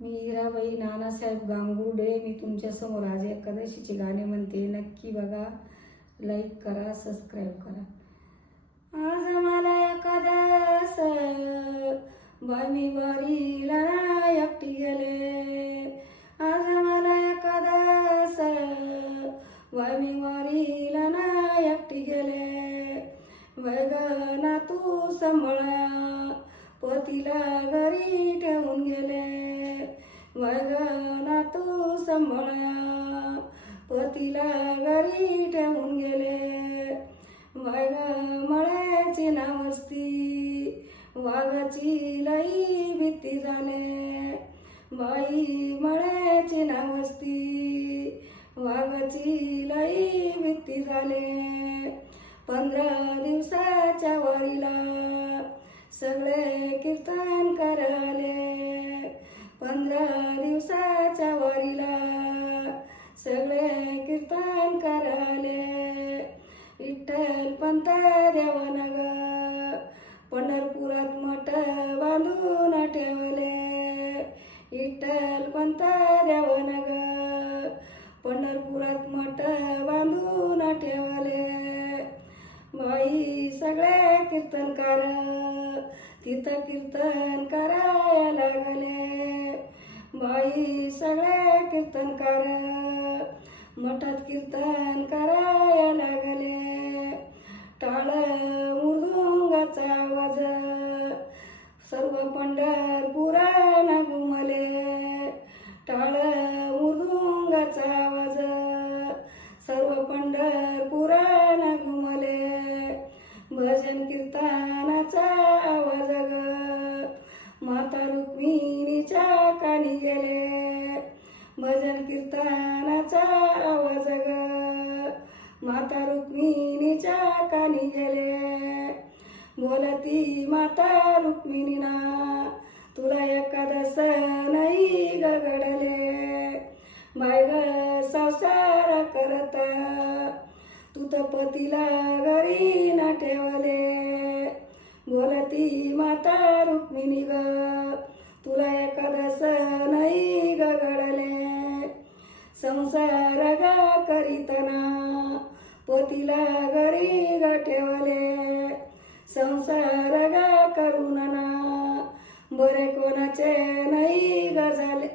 मी हिराबाई नानासाहेब गांगुर्डे. मी तुमच्यासमोर आज एकादशीचे गाणे म्हणते. नक्की बघा, लाईक करा, सबस्क्राईब करा. आज मला एकादस, बाय मी वारीला एकटी गेले. आज मला एकादस, बाय मी वारीला एकटी गेले. वैगना तू सांभाळा, पतीला घरी ठेवून गेले. वैगना तू सांभाळा, पतीला घरी ठेवून गेले. वाघ मळ्याची नावस्ती, वाघाची लई भीती झाले. बाई मळ्याची नावस्ती, वाघाची लई भीती झाले. 15 दिवसाच्या वारीला सगळे कीर्तन कराले. 15 दिवसाच्या वारीला सगळे कीर्तन कराले. विठ्ठल पंत देवाना ग पंढरपुरात मठ बांधून ठेवले. विठ्ठल पंत देवाना ग पंढरपुरात मठ बांधून ठेवले. बाई सगळे कीर्तनकार तिथं कीर्तन करायला लागले. बाई सगळे कीर्तनकार मठात कीर्तन करायला लागले. टाळ मृदुंगाचा आवाज सर्व पंढरपुराला घुमले. टाळ मृदुंगाचा आवाज सर्व पंढरपुराला घुमले. भजन कीर्तनाचा आवाज ग माता रुक्मिणीच्या कानी गेले. भजन कीर्तनाचा आवाज ग माता रुक्मिणीच्या कानी गेले. बोलती माता रुक्मिणीना, तुला एकादस नाही गडले. बाय ग संसार करता, तू तर पतीला घरी न ठेवले. बोलती माता रुक्मिणी ग, तुला एकादस नाही गडले. संसार ग करीतना, पतीला घरी ग ठेवले. संसार ग करून ना, बरे कोणाचे नाही ग झाले.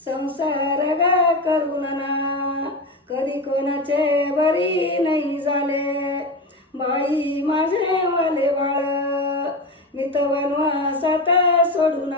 संसार ग करून ना, कधी कोणाचे बरी नाही झाले. बाई माझे वाले बाळ, मी तर वनवासात सोडून